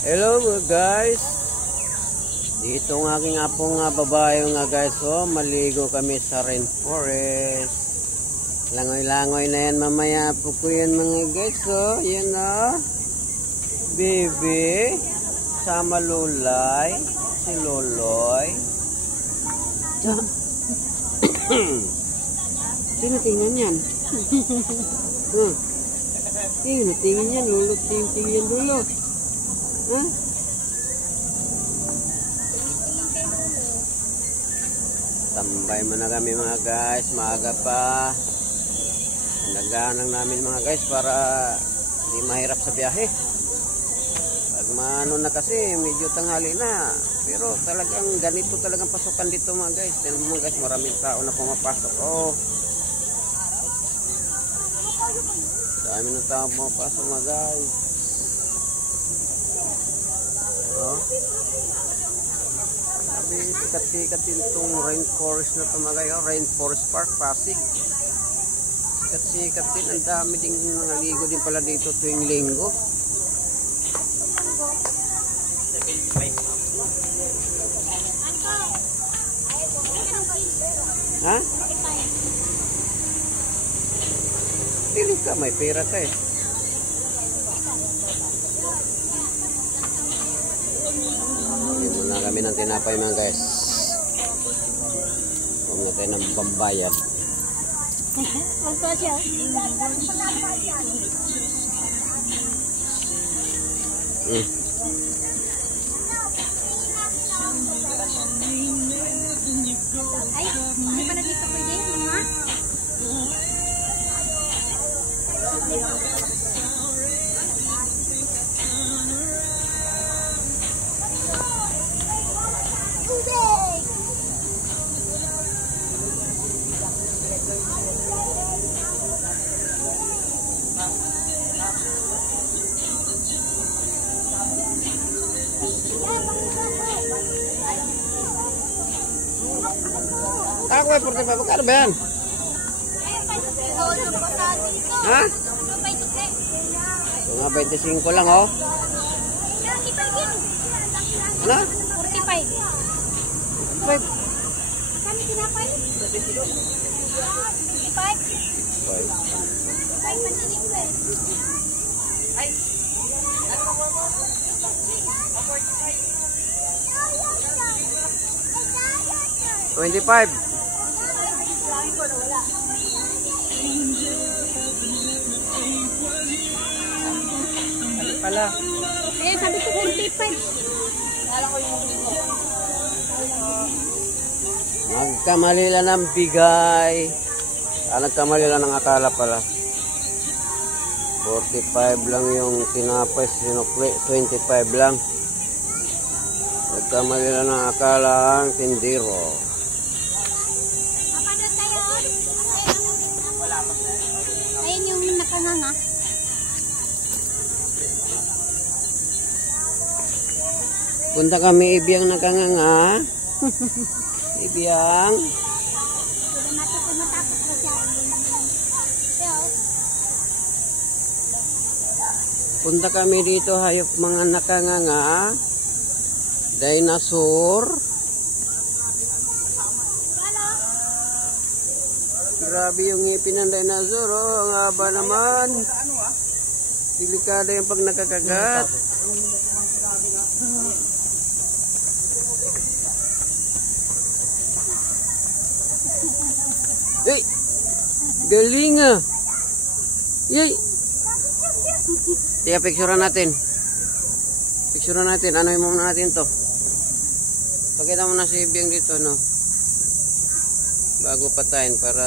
Hello mga guys. Dito ng aking apong babae nga guys. Maligo kami sa rainforest. Langoy-langoy na yan mamaya po ko yan mga guys. Yan Baby. Sama Lulay. Si Loloy. Sino tingnan yan? Sino tingin yan? Lulot tingin yan dulo. Tambay mo na kami mga guys. Maaga pa. Nagaanang namin mga guys para hindi mahirap sa biyahe. Pag maano na kasi medyo tanghali na. Pero talagang ganito talagang pasukan dito mga guys. Tignan mo guys, maraming tao na pumapasok. Dami ng tao pumapasok mga guys. Sabi sikat-sikat din itong rainforest na tumagay. Rainforest Park, Pasig. Sikat-sikat din. Ang dami din naligo din pala dito tuwing linggo. Ha? Pili ka, may pera ka eh. Bili muna kami ng tinapay mga guys. Huwag na tayo ng pambayad. Ay, hindi pa na dito pwede, mga? Ako ay 45. Magkano ba yan? Ha? Ito nga 25 lang oh. Ano? 45. 45. Kami tinapay? 25. Pala. Eh, sabi ko 25. Nagkamali lang ng bigay. Nagkamali lang ng akala pala. 45 lang yung tinapay, sinukli 25 lang. Nagkamali lang ng akala ang tindiro. Ayun yung nakanganga. Punta kami Ibiyang nakanganga. Ibiyang. Punta kami dito hayop mga nakanganga. Dinosaur. Grabe yung ngipin ng dinosaur. Ang haba naman. Delikado yung pag nakakagat. Hey! Galing ah! Yay! Tiga picturean natin. Picturean natin. Ano yung muna natin to? Pakita mo na si Ibiyang dito, no? Bago patayin para